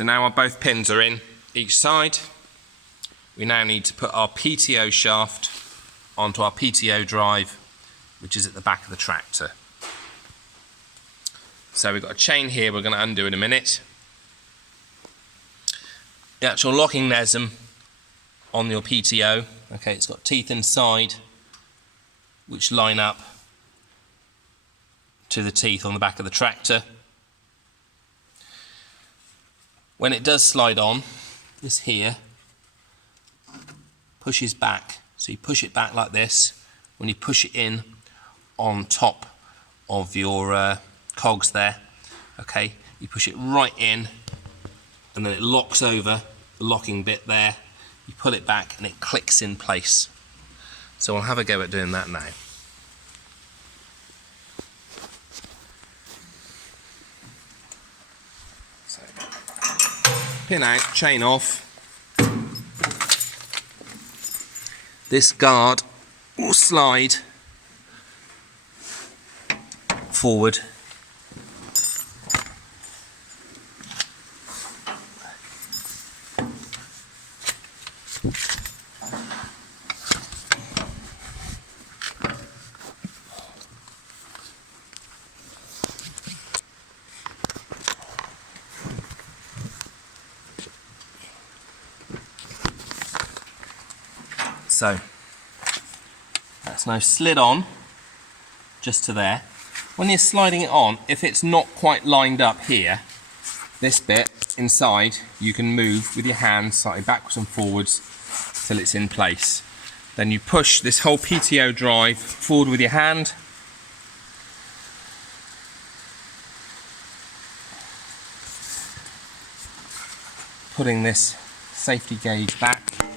So now both pins are in each side. We now need to put our PTO shaft onto our PTO drive, which is at the back of the tractor. So we've got a chain here we're going to undo in a minute. The actual locking mechanism on your PTO, okay, it's got teeth inside which line up to the teeth on the back of the tractor. When it does slide on, this here pushes back. So you push it back like this. When you push it in on top of your cogs there, okay, you push it right in and then it locks over the locking bit there. You pull it back and it clicks in place. So I'll have a go at doing that now. So, pin out, chain off. This guard will slide forward. So that's now slid on just to there. When you're sliding it on, if it's not quite lined up here, this bit inside you can move with your hands slightly backwards and forwards till it's in place. Then you push this whole PTO drive forward with your hand. Putting this safety gauge back.